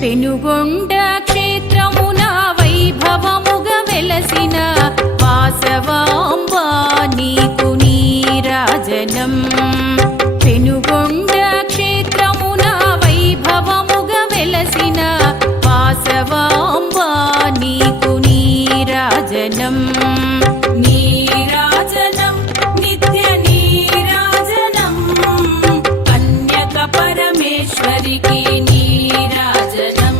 పెనుగొండ క్షేత్రమున వైభవముగ వెలసిన వాసవాంబా నీకు నీరాజనం. పెనుగొండ క్షేత్రమున వైభవముగ వెలసిన వాసవాంబా నీకు నీరాజనం. నీరాజనం నిత్య నీరాజనం కన్యక పరమేశ్వరికి నీరాజనం.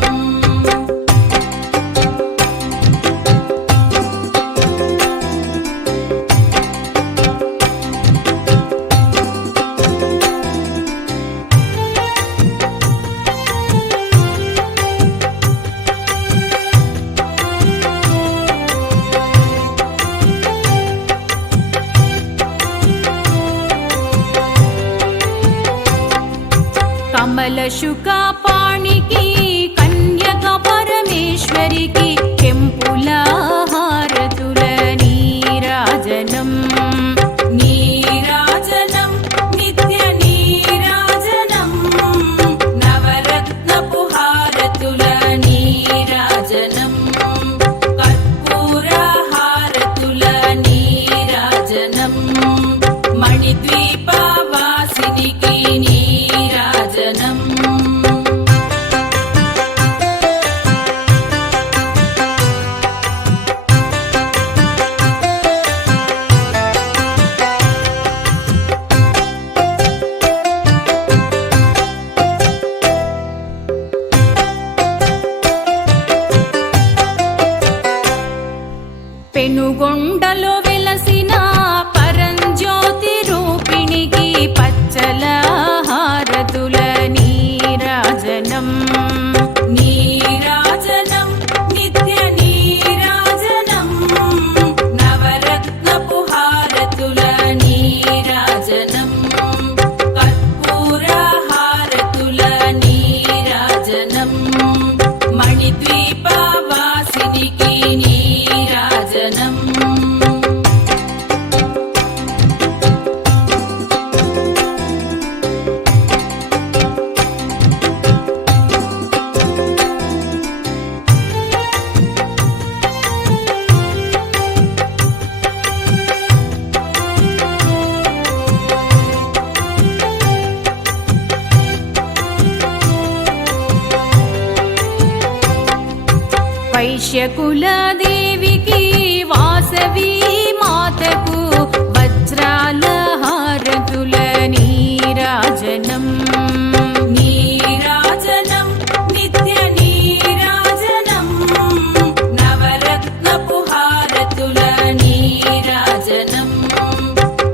కమలశుక పాణికి కన్యక పరమేశ్వరికి కెంపుల హారతుల నీరాజనం. నీరాజనం నిత్య నీరాజనం నవరత్నపు హారతుల నీరాజనం. కర్పూర హారతుల నీరాజనం మణిద్వీప వాసినికి నీరాజనం. పెనుగొండలో వెలసిన పరంజ్యోతి రూపిణికి పచ్చల హారతుల నీరాజనం. నీరాజనం నిత్య నీరాజనం నవరత్నపు హారతుల నీరాజనం. కర్పూర హారతుల నీరాజనం మణిద్వీప వాసినికి నీరాజనం. వైశ్యకుల దేవికి వాసవి మాతకు వజ్రాల హారతుల నీరాజనం. నీరాజనం నిత్య నీరాజనం నవరత్నపు హారతుల నీరాజనం.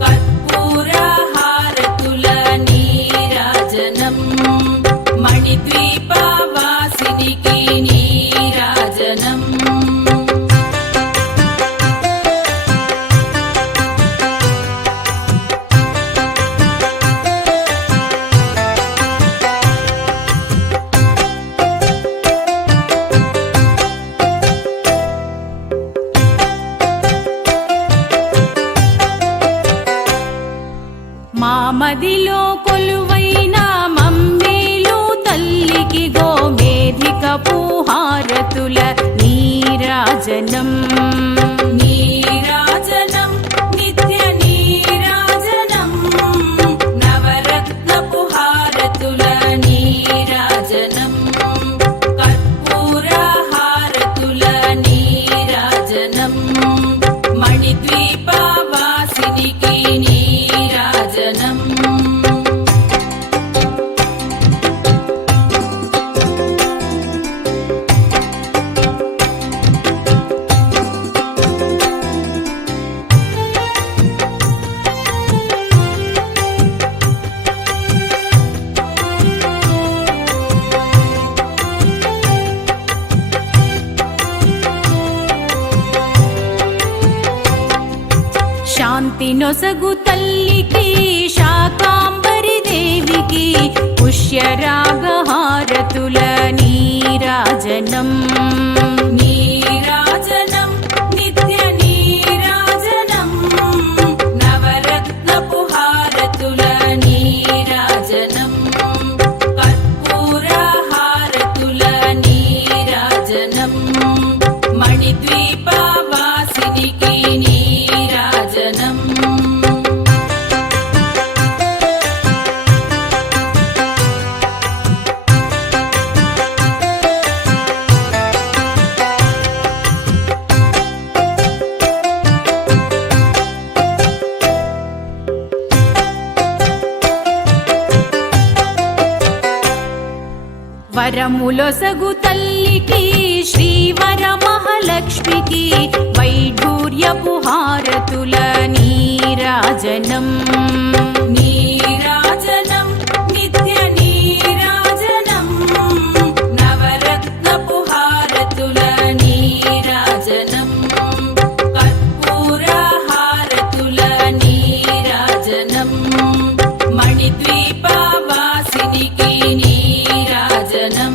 కర్పూర హారతుల నీరాజనం మణిద్వీప వాసినికి నీరాజనం. మామదిలో కొలువైన మమ్మేలు తల్లికి గోమేధికపు హారతుల నీరాజనం. నీరాజనం నిత్య నీరాజనం నవరత్నపు హారతుల నీరాజనం. కర్పూర హారతుల నీరాజనం మణిద్వీప వాసినికి నీరాజనం. శాంతి నొసగు తల్లికి శాకాంబరి దేవికి పుష్యరాగ హారతుల నీరాజనం. నీరాజనం నిత్య నీరాజనం నవరత్నపు హారతుల నీరాజనం. కర్పూర హారతుల వరములొసగు తల్లికి శ్రీవర మహాలక్ష్మికి వైఢూర్యపు హారతుల నీరాజనం నీరాజనం నిత్య నీరాజనం నవరత్నపు హారతుల నీరాజనం కర్పూర హారతుల నీరాజనం మణిద్వీపవాసినికి నీరాజనం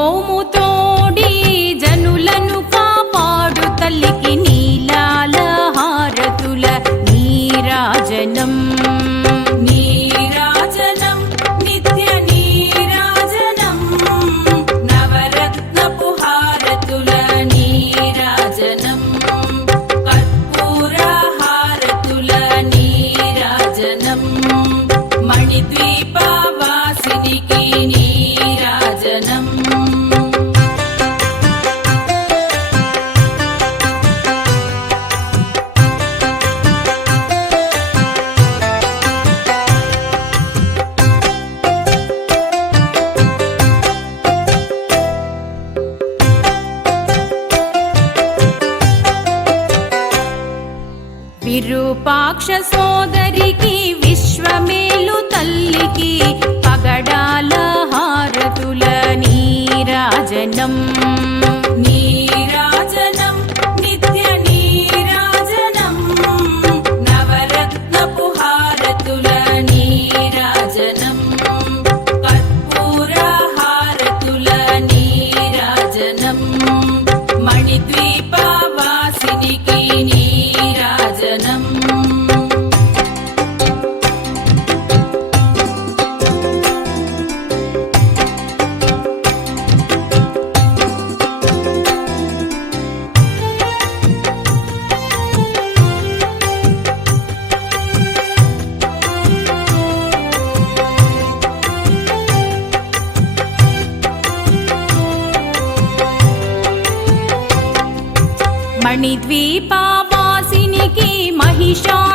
నగుమోముతోడి జనులను కాపాడు తల్లికి నీలాల హారతుల నీరాజనం నీరాజనం నిత్య నీరాజనం నవరత్నపు హారతుల నీరాజనం కర్పూర హారతుల నీరాజనం మణిద్వీపవాసినికి నీరాజనం విరూపాక్ష సోదరికి విశ్వమేలు తల్లికి పగడాల హారతుల నీరాజనం నీరాజనం నిత్య నీరాజనం నవరత్నపు హారతుల నీరాజనం కర్పూర హారతుల నీరాజనం మణిద్వీపవాసినికి నీరాజనం మణిద్వీపవాసినికి మహిషాసురమర్ధినికి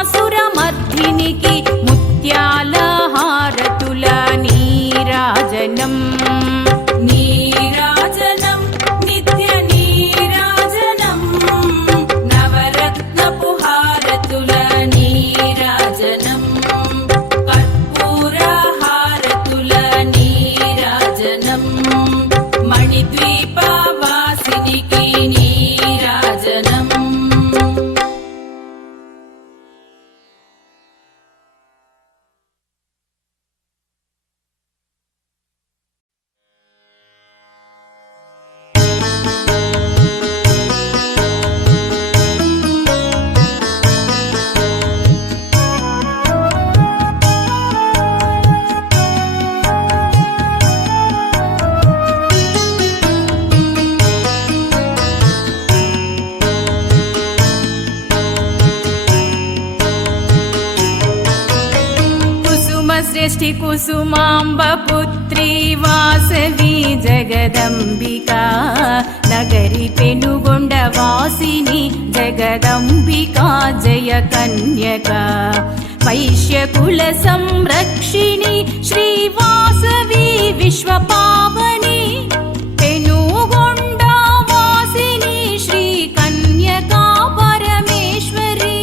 ముత్యాల హారతుల నీరాజనం నీరాజనం నిత్య నీరాజనం నవరత్నపు హారతుల నీరాజనం కర్పూర హారతుల నీరాజనం మణిద్వీపవాసినికి నీరాజనం శ్రేష్ఠి కుసుమాంబ పుత్రి వాసవి జగదంబికా నగరి పెనుగొండ వాసిని జగదంబికా జయ కన్యక వైశ్యకుల సంరక్షిణి శ్రీ వాసవి విశ్వపావని పెనుగొండ వాసిని శ్రీ కన్యకా పరమేశ్వరి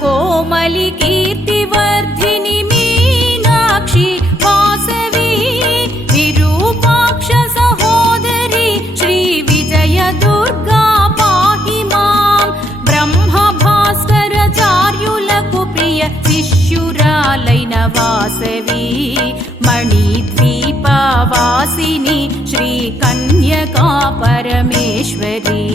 కోమలి కీర్తివర్ధిని మీనాక్షి వాసవి విరూపాక్ష సహోదరి वासवी मणिद्वीपवासिनी श्रीकन्यका परमेश्वरी।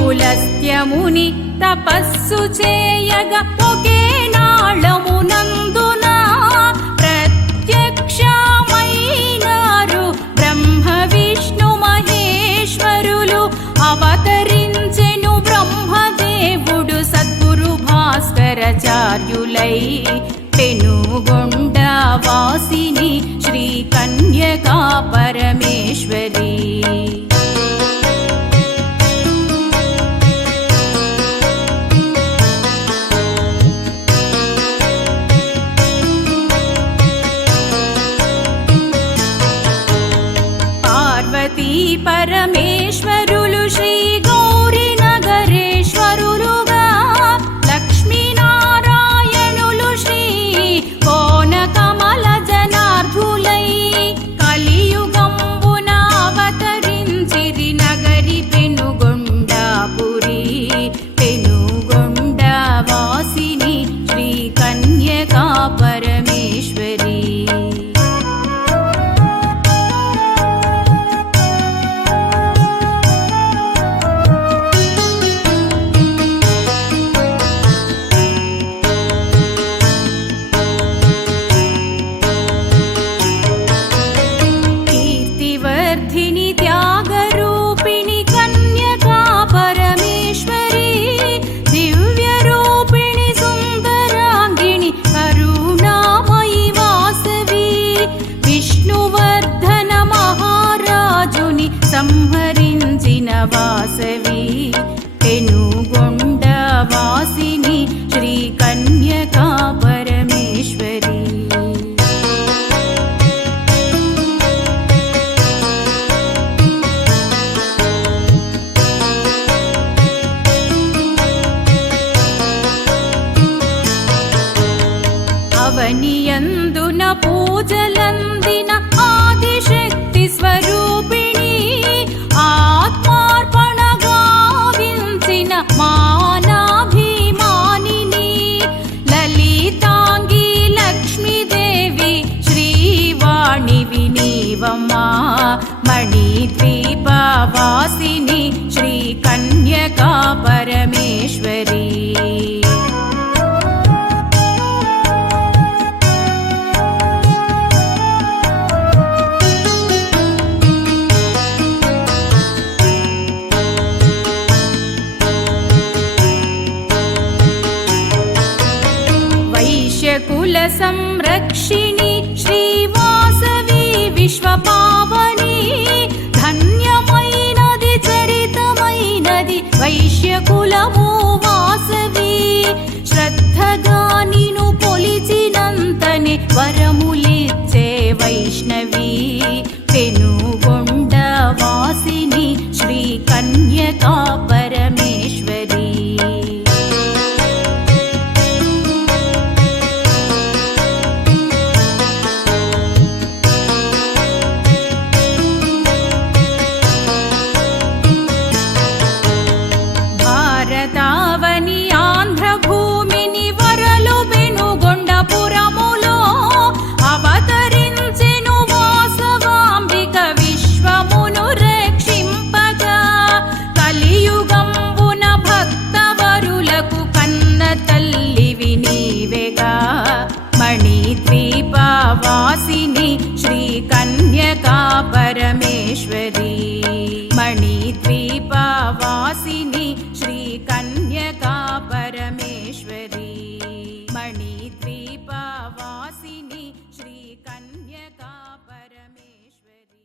పులస్త్యముని తపస్సు చేయగా ఒకే నాళమునందున ప్రత్యక్షమైనారు బ్రహ్మ విష్ణు మహేశ్వరులు. అవతరించెను బ్రహ్మదేవుడు సద్గురు భాస్కరాచార్యులై పెనుగొండ వాసిని శ్రీ కన్యకా పరమేశ్వరి. పరమేశ్వరులు శ్రీ గౌరీ నగరేశ్వరులుగా, లక్ష్మీనారాయణులు శ్రీ కోన కమల జనార్ధులై కలియుగంబున అవతరించిరి నగరి పెనుగొండపురి. పెనుగొండ వాసిని శ్రీ కన్యకా పరమేశ్వరి. సంహరించిన వాసవి పెనుగొండ వాసిని శ్రీ కన్యకా పరమేశ్వరి. అవనియందున పూజలందిన ఆదిశక్తి స్వరూపిణి, ఆత్మార్పణ గావించిన మానాభిమానిని, లలితాంగి లక్ష్మీదేవి శ్రీవాణి వినీవమ్మా మణిద్వీపవాసిని శ్రీ కన్యకా పరమేశ్వరి. కుల సంరక్షిణి శ్రీ వాసవి విశ్వపావని, ధన్యమైనది చరితమైనది వైశ్యకులము వాసవి. శ్రద్ధగా నిను పొలిచినంతనే వరములిచ్చే వైష్ణవి పెనుగొండ వాసిని శ్రీ కన్యకా పరమేశ్వరి. భారతావని ఆంధ్రభూమిని వరలు పెనుగొండపురములో అవతరించెను వాసవాంబిక విశ్వమును రక్షింపగా. కలియుగంబున భక్తవరులకు కన్న తల్లివి నీవెగా మణిద్వీపవాసిని శ్రీ కన్యకా పరమేశ్వరి. మణిద్వీపవాసిని శ్రీ కన్యకా పరమేశ్వరి. మణిద్వీపవాసిని శ్రీ కన్యకా పరమేశ్వరి.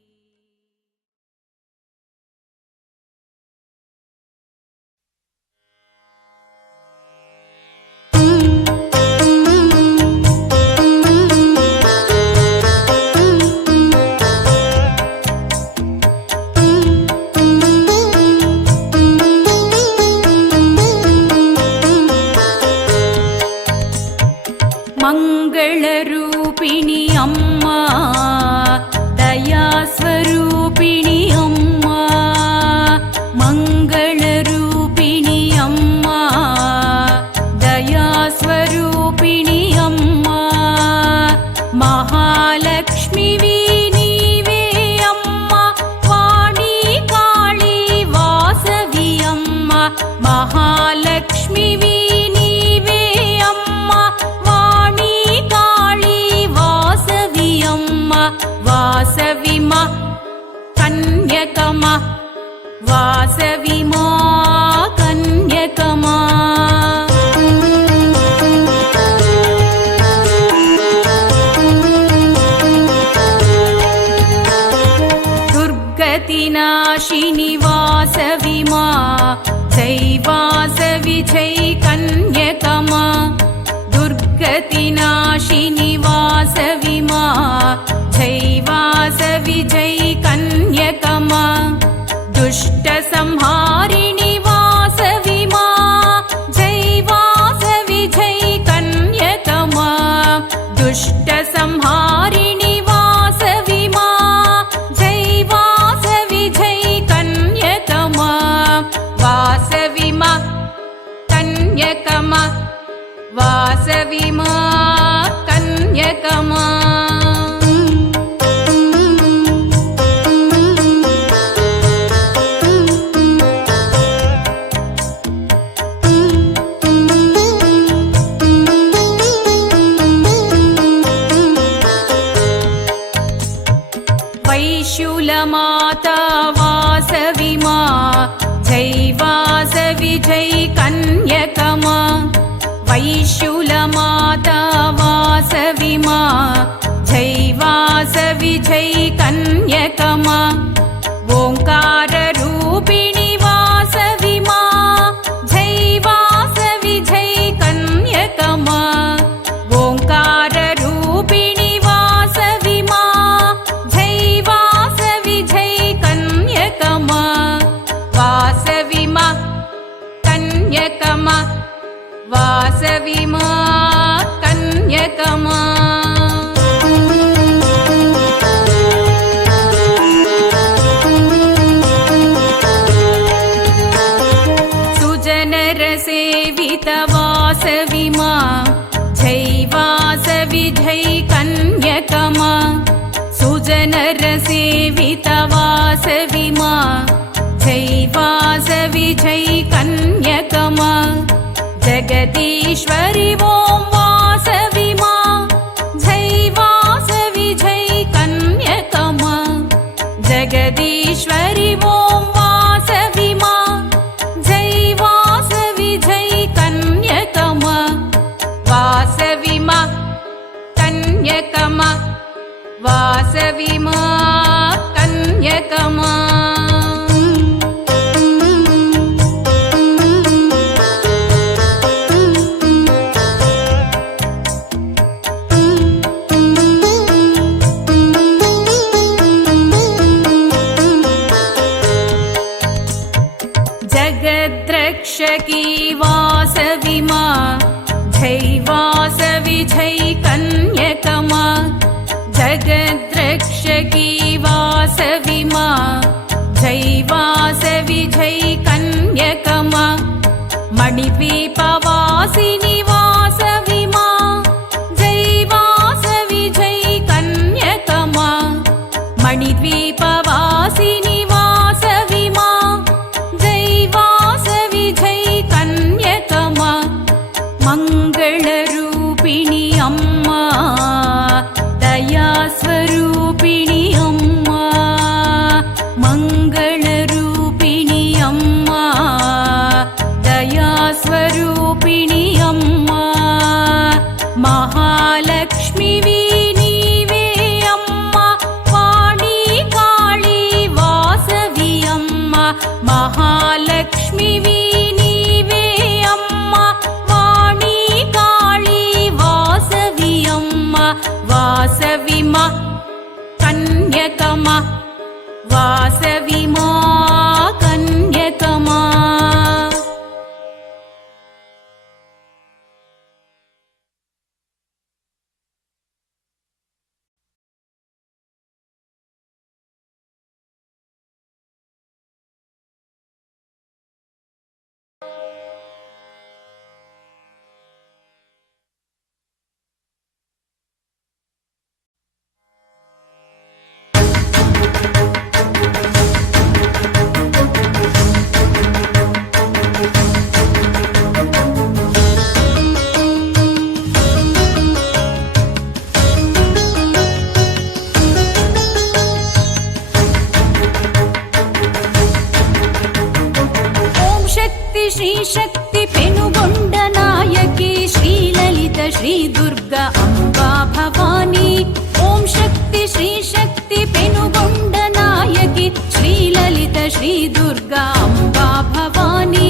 ಮಂಗಳರೂಪಿಣಿ ಅಮ್ಮ, ಮಂಗಳರೂಪಿಣಿ ಅಮ್ಮ, ದಯಾಸ್ವರೂಪಿಣಿ ಅಮ್ಮ, ಮಹಾಲಕ್ಷ್ಮಿವಿ ನೀವೇ ಅಮ್ಮ, ವಾಣಿ ಕಾಳಿ ವಾಸವಿ ಅಮ್ಮ, ಮಹಾಲಕ್ಷ್ಮಿವಿ ನೀವೇ ಅಮ್ಮ, ವಾಣಿ ಕಾಳಿ ವಾಸವಿ ಅಮ್ಮ, ವಾಸವಿ ಮಾ ಕನ್ಯಕಮ, ವಾಸವಿ ಮಾ ಕನ್ಯಕಮ. ದುರ್ಗತಿನಾಶಿನಿ ವಾಸವಿ ಮಾ, ಜೈ ವಾಸವಿ ಜೈ ಕನ್ಯಕಮ. ದುರ್ಗತಿನಾಶಿನಿ ವಾಸವಿ ಮಾ, ಜೈ ವಾಸವಿ ಜೈ ಕನ್ಯಕಮ. ದುಷ್ಟ ಸಂಹಾರಿಣಿ ವಾಸವಿ ಮಾ, ಜೈ ವಾಸವಿ ಜೈ ಕನ್ಯಕಮ. ದುಷ್ಟ ಸಂಹಾರಿಣಿ ವಾಸವಿ ಮಾ, ಜೈ ವಾಸವಿ ಜೈ ಕನ್ಯಕಮ. ವಾಸವಿ ಮಾ ಕನ್ಯಕಮ, ವಾಸವಿ ಮಾ ಕನ್ಯಕಮ. वैशूलमाता वासवी मा, जै वासवी जै कन्यकमा. वैशूलमाता वासवी मा, जै वासवी जै कन्यकमा. ओंकाररूपिणि वासवी मा, जै वासवी जै कन्यकमा. ओंकाररूपिणि वासवी मा, जै वासवी जै कन्यकमा. वासवी मा कन्यकमा, वासवी मा कन्यकमा. सुजनरसेवित वासवी मा, जै वासवी जै कन्यकमा. सुजनरसेवित वासवी मा, जै वासवी जै कन्यकमा. जगदीश्वरि ॐ वासवी मा, जै वासवी जै कन्यकमा. जगदीश्वरि ॐ वासवी मा, जै वासवी जै कन्यकमा. वासवी मा कन्यकमा, वासवी मा कन्यकमा. जगद्रक्षकी वासवी मा, जै वासवी जै कन्यकमा. जगद्रक्षकी वासवी मा, जै वासवी जै कन्यकमा. मणिद्वीपवासिनि वासवी मा, जै वासवी जै कन्यकमा. मणिद्वीपवासिनि वासवी मा, जै वासवी जै कन्यकमा. मंगलरूपिणि अम्मा, दयास्वरूपिणि अम्मा. मंगलरूपिणि अम्मा, दयास्वरूपिणि अम्मा. महालक्ष्मीवी नीवे अम्मा, वाणी काली वासवी अम्मा. महालक्ष्मीवी नीवे अम्मा, वाणी काली वासवी अम्मा. वासवी मा कन्यकमा, वासवी मा कन्यकमा. శక్తి పెనుగొండ నాయకి శ్రీలలిత శ్రీ దుర్గా అంబా భవానీ. ఓం శక్తి శ్రీ శక్తి పెనుగొండ నాయకి శ్రీలలిత శ్రీ దుర్గా అంబా భవానీ.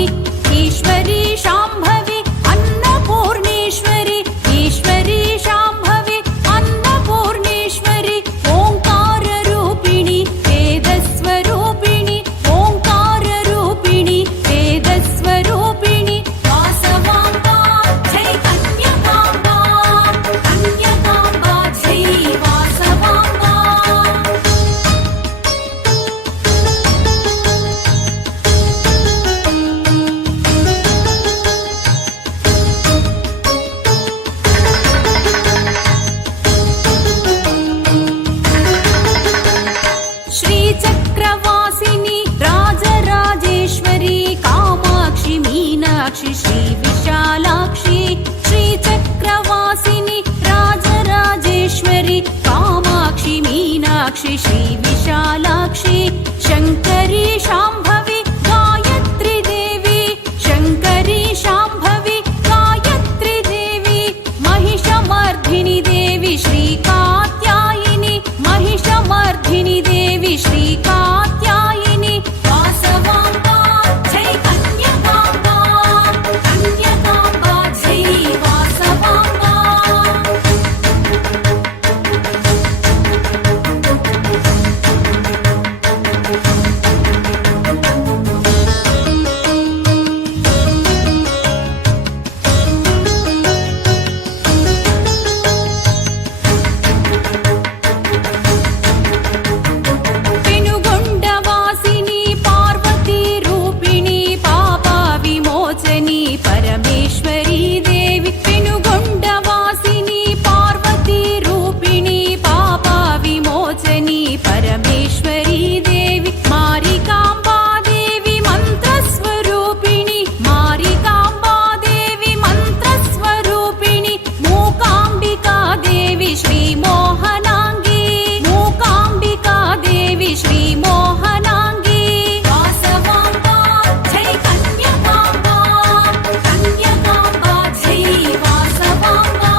ఈశ్వరీ శాంభవి అన్నపూర్ణేశ్వరి, ఈశ్వరీ శాంభవి అన్నపూర్ణేశ్వరి. ఓంకార రూపిణి వేదస్వరూపిణి, ఓంకార రూపిణి వేదస్వరూపిణి. వాసవాంబా జై కన్యకాంబా, కన్యకాంబా జై వాసవాంబా. శ్రీచక్రవాసిని రాజరాజేశ్వరి కామాక్షి మీనాక్షి శ్రీ విశాలాక్షి. శ్రీచక్రవాసిని రాజరాజేశ్వరి కామాక్షి మీనాక్షి శ్రీ విశాలాక్షి. శంకరీ శాంభవి గాయత్రి దేవి, శంకరీ శాంభవి గాయత్రి దేవి. మహిషమర్ధిని దేవి శ్రీ కాత్యాయిని, మహిషమర్ధిని దేవి శ్రీ కాత్యాయిని. వాసవాంబా జై కన్యకాంబా, కన్యకాంబా జై వాసవాంబా. పెనుగొండవాసిని పార్వతీ రూపిణి పాపా విమోచని పరమేశ్వరీ దేవి. పెనుగొండవాసిని పార్వతీ రూపిణి పాపా విమోచని పరమేశ్వరీ దేవి. మారికాంబాదేవి మంత్రస్వరూపిణి, మారికాంబాదేవి మంత్రస్వరూపిణి. మూకాంబికాదేవి శ్రీ మోహనాంగి, మూకాంబికాదేవి శ్రీ మోహనాంగి. వాసవాంబా జై కన్యకాంబా, కన్యకాంబా జై వాసవాంబా.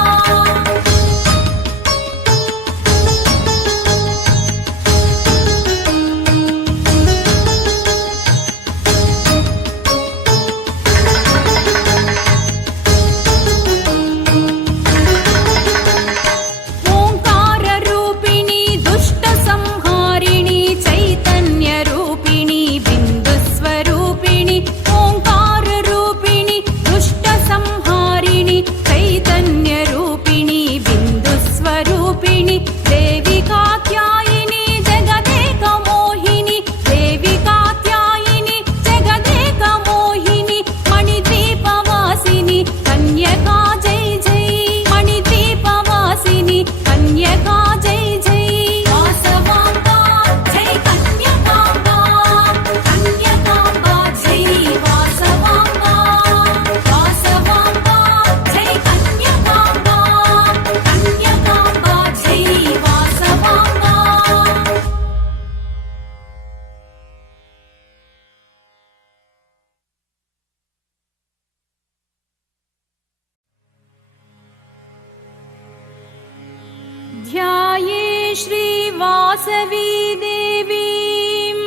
ఓంకార రూపిణి దుష్ట సంహారిణి చైతన్య రూపిణి బిందు స్వరూపిణి. ఓంకార రూపిణి దుష్ట సంహారిణి చైతన్య రూపిణి బిందు స్వరూపిణి. దేవి కాత్యాయిని జగదేక మోహిని, దేవి కాత్యాయిని జగదేక మోహిని. మణిద్వీపవాసిని కన్యకా జై జై, మణిద్వీపవాసిని కన్యకా జై జై. వాసవాంబా జై కన్యకాంబా, కన్యకాంబా జై వాసవాంబా. వాసవాంబా జై కన్యకాంబా, కన్యకాంబా జై వాసవాంబా. ध्याये श्रीवासवी देवीं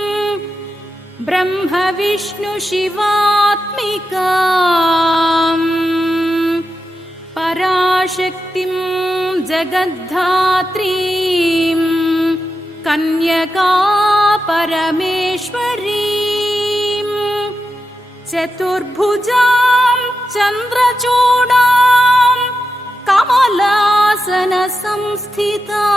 ब्रह्मविष्णुशिवात्मिकाम् पराशक्तिं जगद्धात्रीं कन्यका परमेश्वरीं. चतुर्भुजां चन्द्रचूडां कमलासन संस्थितां.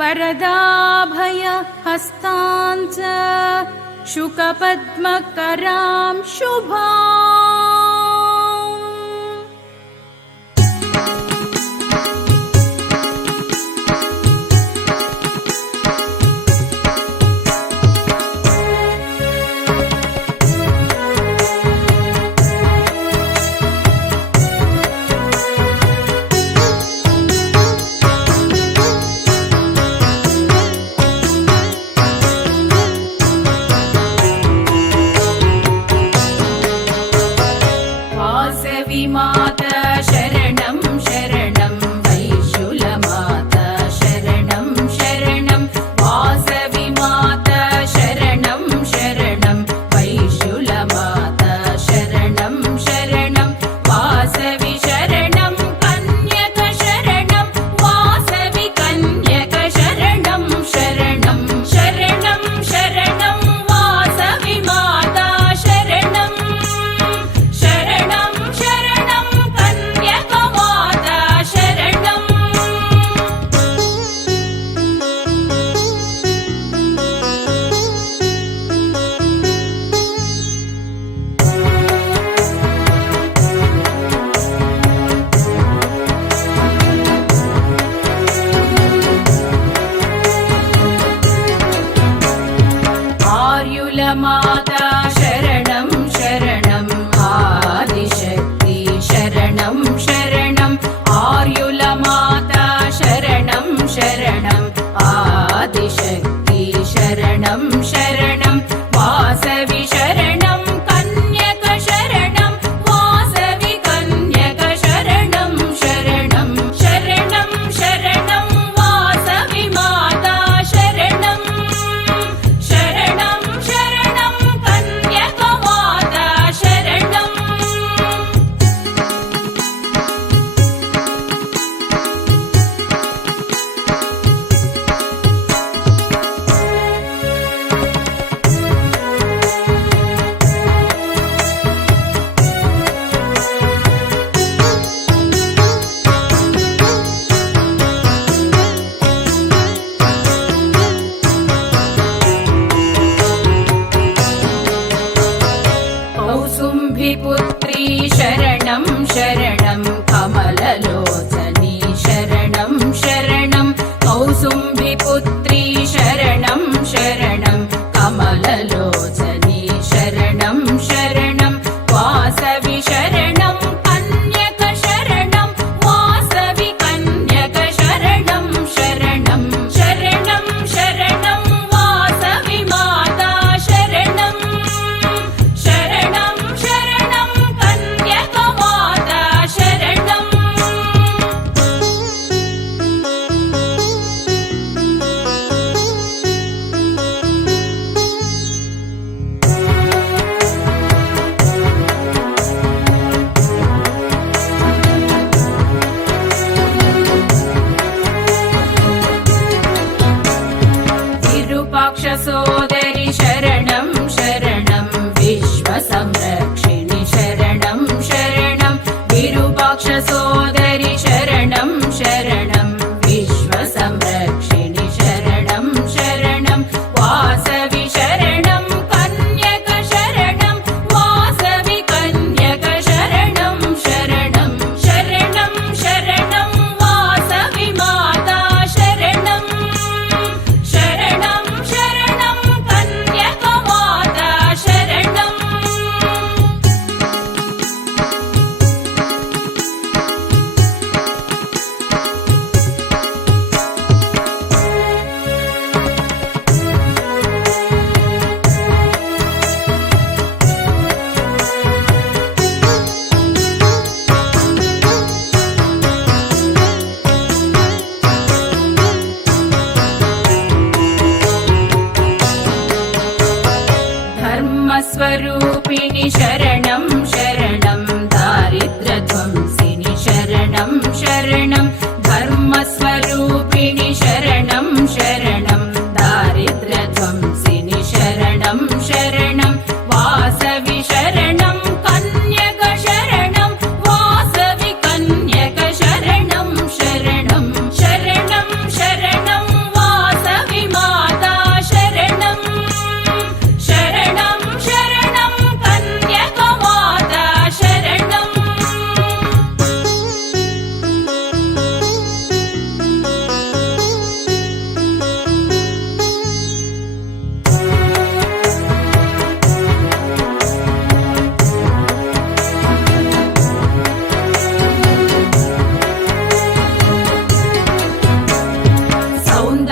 वरदाभय हस्तां च शुकपद्मकरां शुभाम्. आर्युलमाता शरणं शरणम् आदिशक्ति शरणं शरणम् आर्युलमाता शरणं शरणम् आदिशक्ति शरणं शरणं वासवि शरणं कन्यक शरणं वासवि कन्यक शरणं शरणं शरणं शरणं वासवि माता शरणं शरणं शरणं कन्यक माता शरणं कौसुम्भिपुत्री शरणं शरणं कमललोचनी शरणं शरणं कौसुम्भिपुत्री शरणं शरणं कमललोचनी शरणं शरणं वासवि शरणं कन्यक शरणं वासवि कन्यक शरणं शरणं शरणं शरणं वासवि माता शरणं शरणं शरणं कन्यक माता शरणं विरूपाक्षसोदरि शरणं शरणं विश्वसंरक्षिणि शरणं शरणं विरूपाक्षसोदरि शरणं शरणं विश्वसंरक्षिणि शरणं शरणं वासवि शरणं कन्यक शरणं वासवि कन्यक शरणं शरणं शरणं शरणं वासवि माता शरणं शरणं शरणं कन्यक माता शरणं धर्मस्वरूपिणि शरणं शरणं दारिद्र्यध्वंसिनि शरणं शरणं धर्मस्वरूपिणि शरणं शरणं दारिद्र्यध्वंसिनि शरणं शरणं वासवि शरणं कन्यक शरणं वासवि कन्यक शरणं शरणं शरणं शरणं वासवि माता शरणं शरणं शरणं कन्यक माता शरणं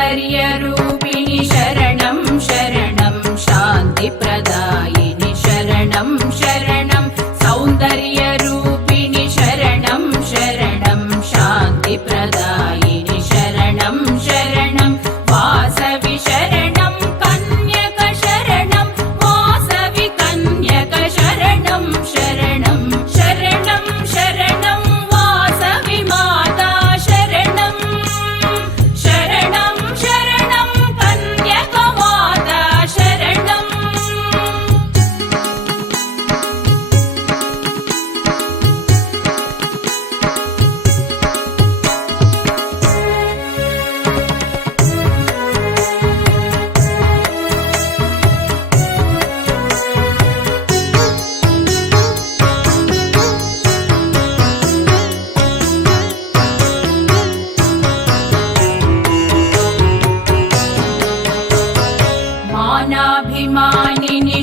सौन्दर्यरूपिणि शरणं शरणं शान्तिप्रदायिनि शरणं शरणं सौन्दर्यरूपिणि शरणं शरणं शान्तिप्रदायिनि शरणं शरणं वासवि शरणं कन्यक शरणं वासवि कन्यक शरणं शरणं शरणं शरणं वासवि माता शरणं शरणं शरणं कन्यक माता शरणं मानाभिमानिनि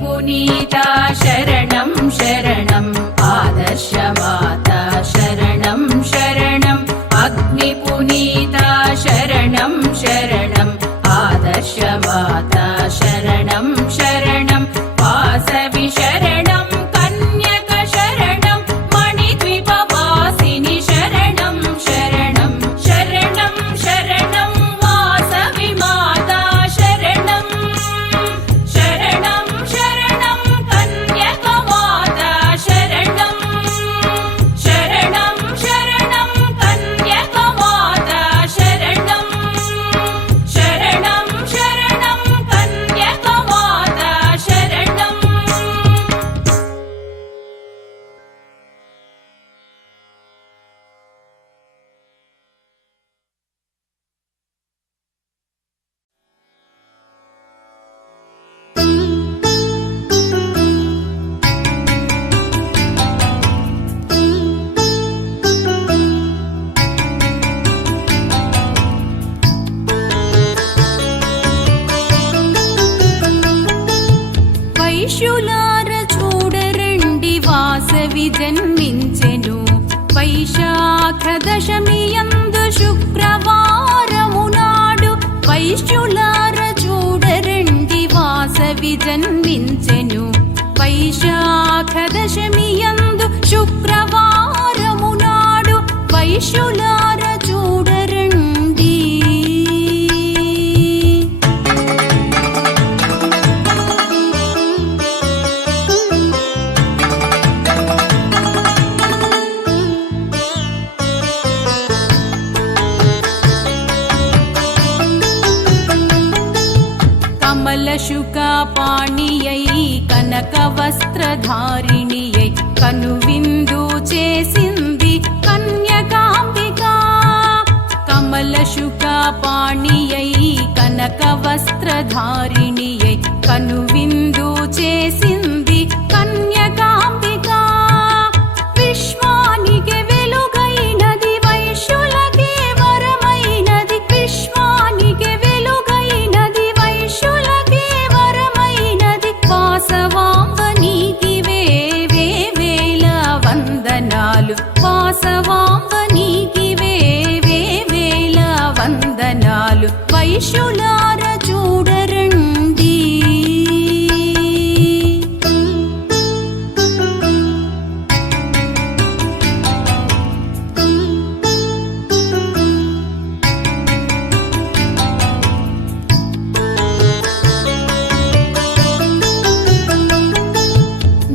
पुनीता शरणं शरणम् आदर्शमाता शरणं शरणम् अग्निपुनीता शरणं शरणम् आदर्शमाता शरणं शरणम् वासवि शरणं कन्यक शरणं मणिद्वीपवासिनि शरणं शरणं शरणं शरणं वासवि माता शरणं शरणं शरणं कन्यक माता शरणं शरणं शरणं कन्यक माता शरणं शरणं शरणं कन्यक माता शरणं వైశ్యులార చూడరండి వాసవి జన్మించెను వైశాఖ దశమి యందు శుక్రవారము నాడు వైశ్యులార చూడరండి వాసవి జన్మించెను వైశాఖ దశమి యందు శుక్రవారము నాడు వైశ్యులార చూడరండి కమలశుకాపాణియై కనక వస్త్రధారిణియై కనువిందు చేసింది కన్యకాంబిక కమలశుకాపాణియై కనక వస్త్రధారిణియై కనువిందు చేసింది కన్యకాంబిక విశ్వానికి వెలుగైనది వైశ్యులకే వరమైనది విశ్వానికి వెలుగైనది వైశ్యులకే వరమైనది వాసవాంబనీకి వేవేల వందనాలు వాసవాంబనీకి వేవేల వందనాలు వైశ్యులార చూడరండి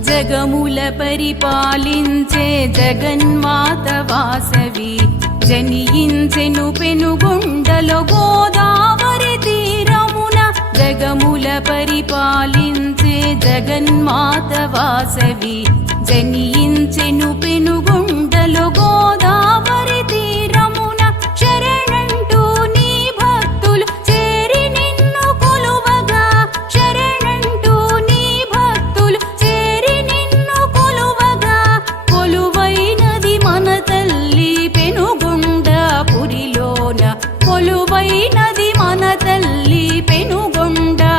జగముల పరిపాలించే జగన్మాత వాసవి జనియించెను పెనుగొండలో గోదావరి తీరమున జగముల పరిపాలించే జగన్మాత వాసవి జనియించెను పెనుగొండలో గోదావరి తీరమున శరణంటూ నీ భక్తులు చేరి నిన్ను కొలువగా శరణంటూ నీ భక్తులు చేరి నిన్ను కొలువగా కొలువైనది మన తల్లి పెనుగొండపురిలోన కొలువైనది మన తల్లి పెనుగొండపురిలోన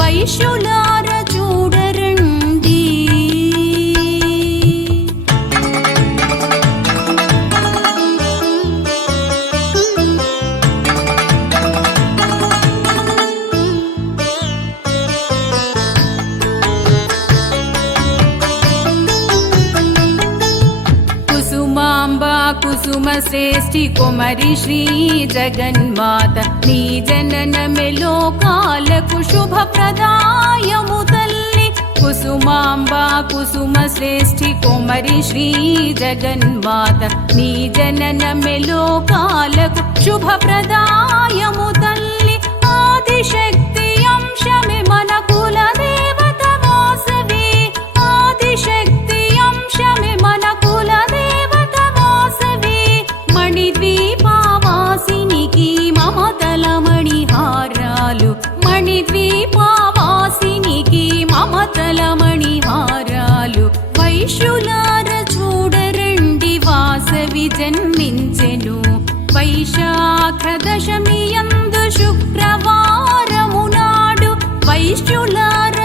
వైశ్యులార చూడరండి కుసుమాంబా కుసుమ శ్రేష్ఠి కుమరి శ్రీ జగన్మాత నీ జననమే లోకాలకు శుభప్రదాయము తల్లి కుసుమాంబా కుసుమ శ్రేష్ఠి కుమరి శ్రీ జగన్మాత నీ జననమే లోకాలకు శుభప్రదాయము తల్లి ఆదిశక్తి అంశమే మన కుల దేవత వాసవి ఆదిశక్తి అంశమే మన కుల దేవత వాసవి మణిద్వీపవాసినికి మమతల మణిహారాలు మణిద్వీపవాసినికి మమతల మణిహారాలు వైశ్యులార చూడరండి వాసవి జన్మించెను వైశాఖ దశమి యందు శుక్రవారము నాడు వైశ్యులార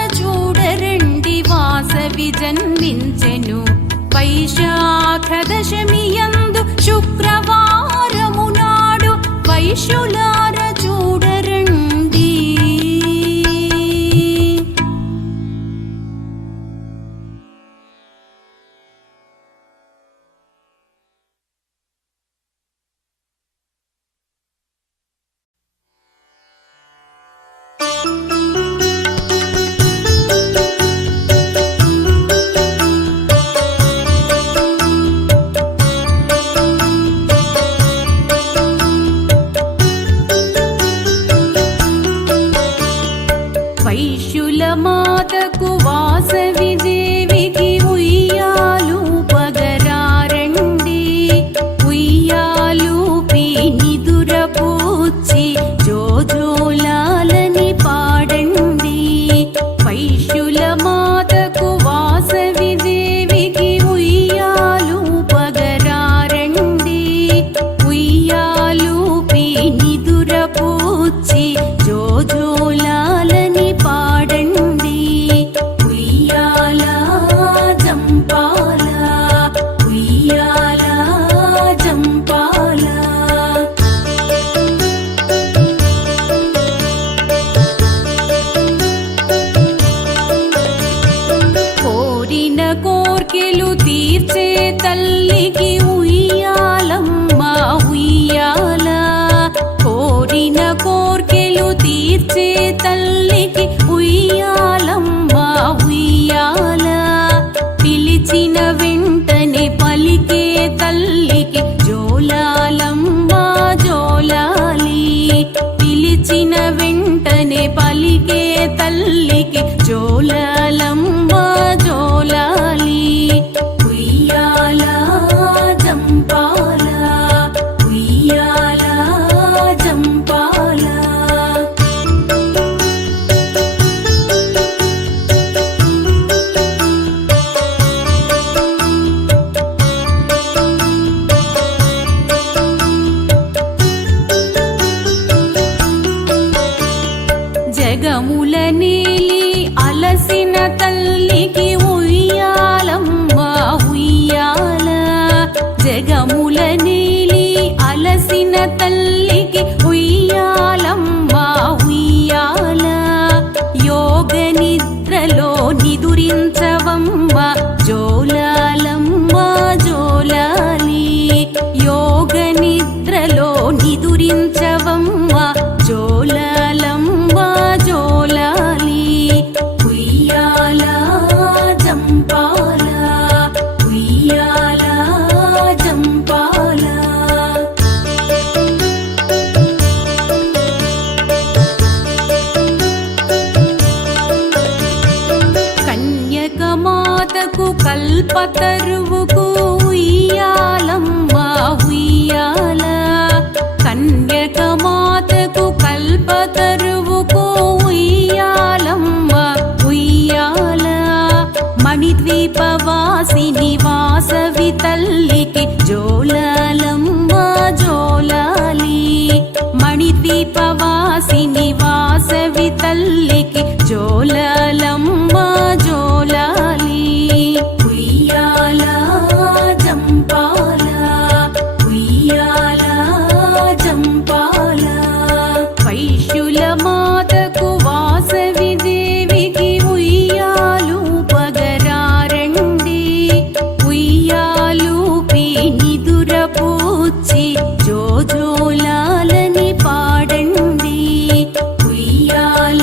ఆషాఢదశమియందు శుక్రవారము నాడు వైశ్యులార చూడరండి. వైశ్యుల మాతకు వాసవి దేవికి ఉయ్యాలు పగరారండి. ఉయ్యాలూపి నిదుర పూచి జోజోలాలని పాడండి. వైశ్యుల మాతకు వాసవి దేవికి ఉయ్యాలు పగరారండి. ఉయ్యాలూపి నిదుర పూచి జోజోలాలని పాడండి. ఉయ్యాల జంపాల ఉయ్యాల జంపాల. కోరిన కోర్కెలు తీర్చే తల్లికి ఉయ్యాలమ్మ ఉయ్యాల. కోరిన కోర్కెలు తీర్చే తల్లికి ఉయ్యాలమ్మ ఉయ్యాల. పిలిచిన వెంటనే పలికే తల్లికి జోలాలమ్మ జోలాలి. పిలిచిన వెంటనే పలికే తల్లికి జోలాలమ్మ జోలాలి. ఉయ్యాల జంపాల ఉయ్యాల జంపాల. జగముల నీలి అలసిన తల్లికి ఉయ్యాలమ్మ ఉయ్యాల. జగముల నీలి అలసిన తల్లికి ఉయ్యాలమ్మ ఉయ్యాల. యోగ నిద్రలో నిదురించవమ్మ జోలాలమ్మ జోలాలి. యోగ నిద్రలో నిదురించవమ్మ జోలాలమ్మ జోలాలి. ఉయ్యాల జంపాల ఉయ్యాల జంపాల. కన్యకమాతకు కల్పతరువుకు ఉయ్యాలమ్మ ఉయ్యాల. కన్యకమాతకు కల్పతరువుకు ఉయ్యాలమ్మ ఉయ్యాల. మణిద్వీపవాసిని వాసవి తల్లికి జోలాలమ్మ జోలాలి. మణిద్వీపవాసిని వాసవి తల్లికి జోలాలమ్మ జోలాలి. ఉయ్యాల జంపాల ఉయ్యాల జంపాల. వైశ్యుల మాతకు వాసవి దేవికి ఉయ్యాలు పగరారండి. ఉయ్యాలూపి నిదుర పూచి జోజోలాలని పాడండి. ఉయ్యాల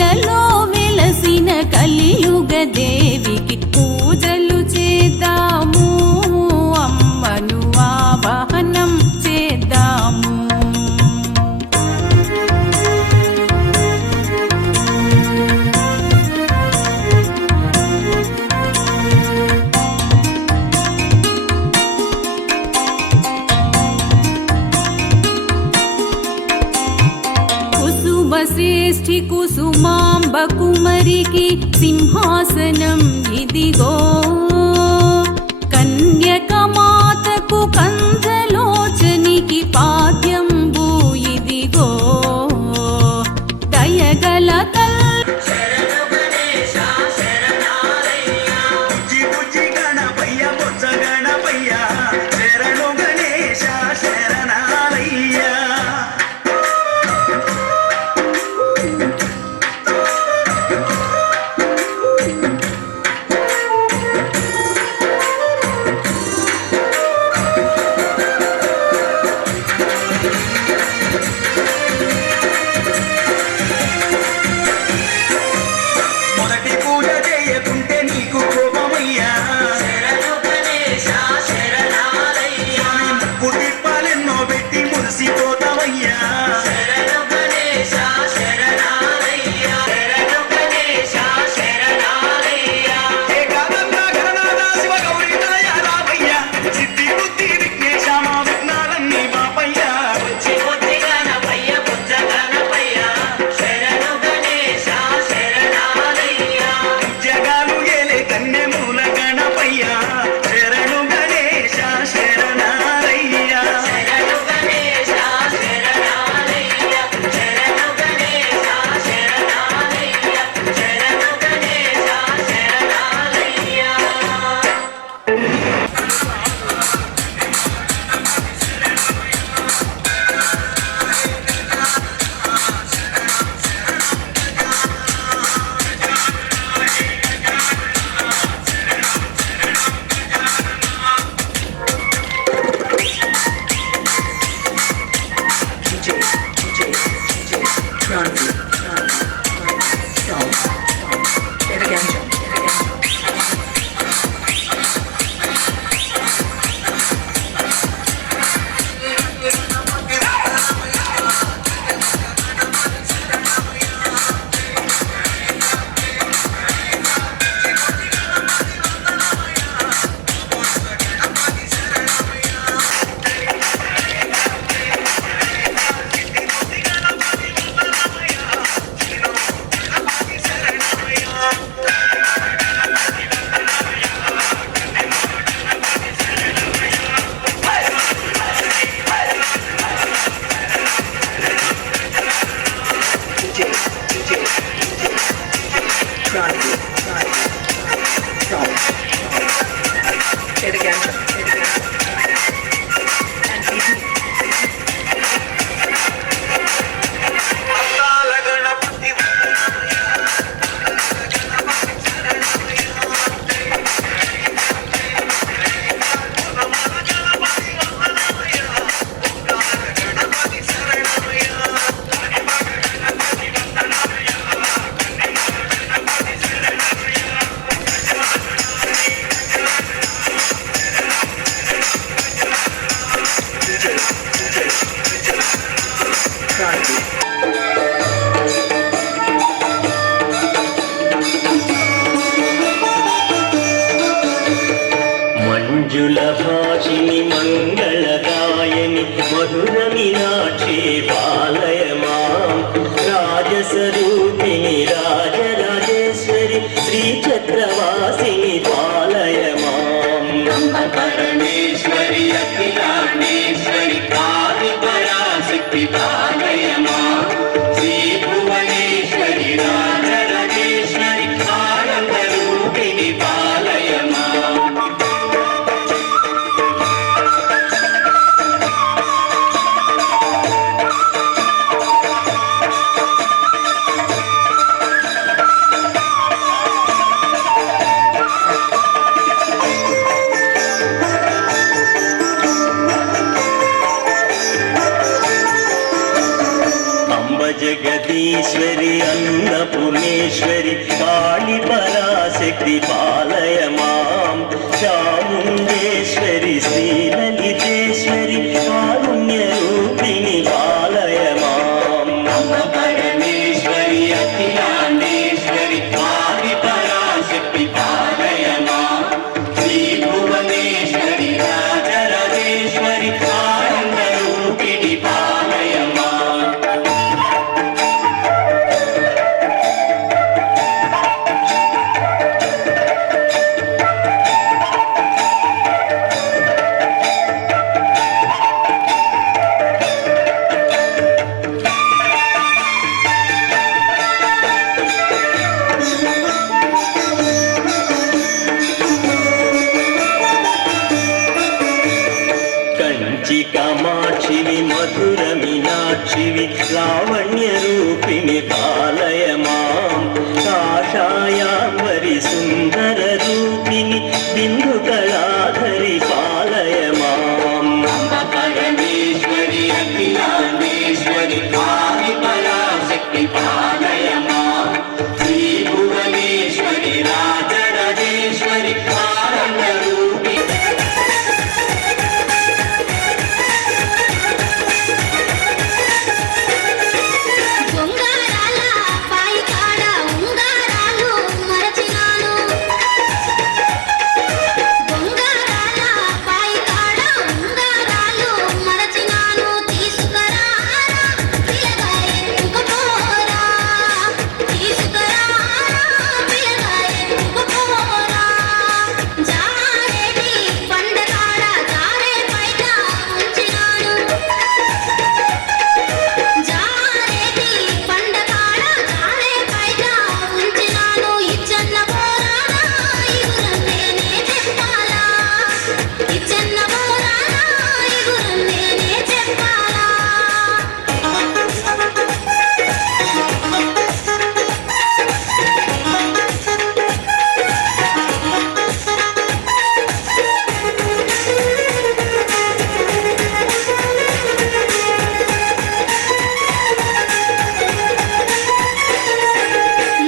ఇలలో వెలసిన కలియుగ దేవికి పూజలు చేద్దాము, అమ్మను ఆవాహనం చేద్దాము. శ్రేష్ఠి కుసుమాంబ కుమరికి సింహాసనం ఇదిగో, కన్యకమాతకు కంజలోచనికి పాద్యంబు ఇదిగో, దయగల మంజులభాషిని మంగళగాయని మధుర మీనాక్షి పాలయ మాం, రాజస్వరూపిణి రాజరాజేశ్వరి శ్రీ చక్రవాసిని పాలయ మాం. పరమేశ్వరి అఖిలాండేశ్వరి కాది పరాశక్తి పాలయ మాం. శ్రీ భువనేశ్వరి రాజరాజేశ్వరి ఆనంద రూపిణి పాలయ మాం. పరాశక్తి పాలయ మాం చాముండేశ్వరి శ్రీలలితేశ్వరి కారుణ్య రూపిణి పాలయ మాం అమ్మ పరమేశ్వరి అఖిలాండేశ్వరి ఆది పరాశక్తి పాలయ మాం శ్రీ భువనేశ్వరి రాజరాజేశ్వరి ఆనంద రూపిణి పాలయ మాం కంచి కామాక్షివి మధుర మీనాక్షివి లావణ్య రూపిణి పాలయ మాం కాషాయాంబరి సుందర రూపిణి బిందు కళాధరి పాలయ మాం అమ్మ పరమేశ్వరి అఖిలాండేశ్వరి ఆది పరాశక్తి పాలయ మాం శ్రీ భువనేశ్వరి రాజరాజేశ్వరి ఆనంద రూపిణి ఉంగారాల పాయి కాడ ఉంగారాలు మరచినాను ఉంగారాల పాయి కాడ ఉంగారాలు మరచినాను తీసుకురారా పిల్లగా ఎత్తుకుపోరా తీసుకురారా పిల్లగా ఎత్తుకుపోరా జారేటి పండగాడ జారే పైట ఉంచినాను జారేటి పండగాడ జారే పైట ఉంచినాను ఇచ్చన్న పోరానా ఇగురం నేనే చెప్పాలా ఇచ్చన్న పోరానా ఇగురం నేనే చెప్పాలా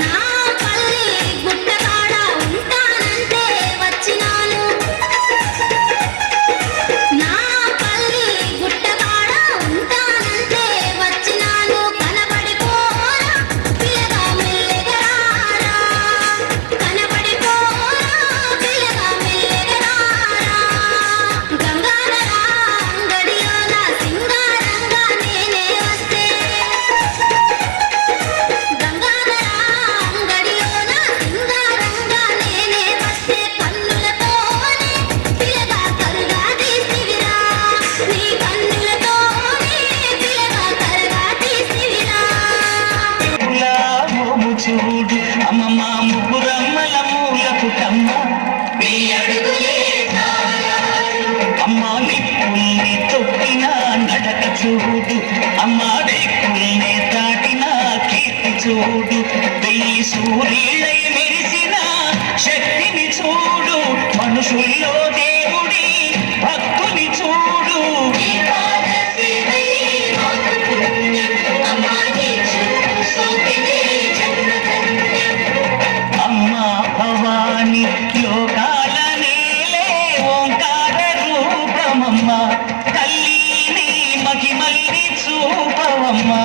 నా పల్లి గుట్టకాడ ఉంటానంటే వచ్చినాను నా పల్లి గుట్టకాడ ఉంటానంటే వచ్చినాను కనబడిపోరా పిల్లగా మెల్లగరారా కనబడిపోరా పిల్లగా మెల్లగరారా గంగాధరా అంగడిలోన సింగారంగా నేనే వస్తే గంగాధరా అంగడిలోన సింగారంగా నేనే వస్తే కన్నులతోనే పిల్లగా కరుగా తీసివిరా నీ కన్నులతోనే పిల్లగా కరుగా తీసివిరా మోము చూడు అమ్మమ్మ ముగ్గురమ్మల మూల పుటమ్మ నీ అడుగులే అమ్మ నిప్పుల్ని తొక్కిన నడక చూడు అమ్మ దిక్కుల్ని దాటిన కీర్తి చూడు వెయ్యి సూర్యులై మెరిసిన శక్తిని చూడు మనుషుల్లో దేవుడి భక్తుని చూడు అమ్మా భవాని లోకాల నేలే ఓంకార రూపమమ్మ తల్లిని మహిమల్ని చూపవమ్మా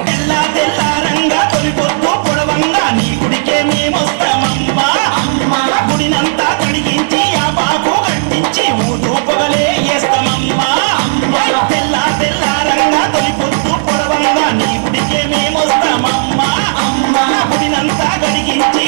తెల్ల తెల్లారంగా తొలిపొద్దు పొడవంగా నీ గుడికే మేమొస్తామమ్మా గుడినంతా కడిగించి ఆ బాబు కట్టించి ఊరు పొగలే వేస్తామమ్మా తెల్ల తెల్లారంగా తొలిపొద్దు పొడవంగా నీ గుడికే మేమొస్తామమ్మా గుడినంతా కడిగించి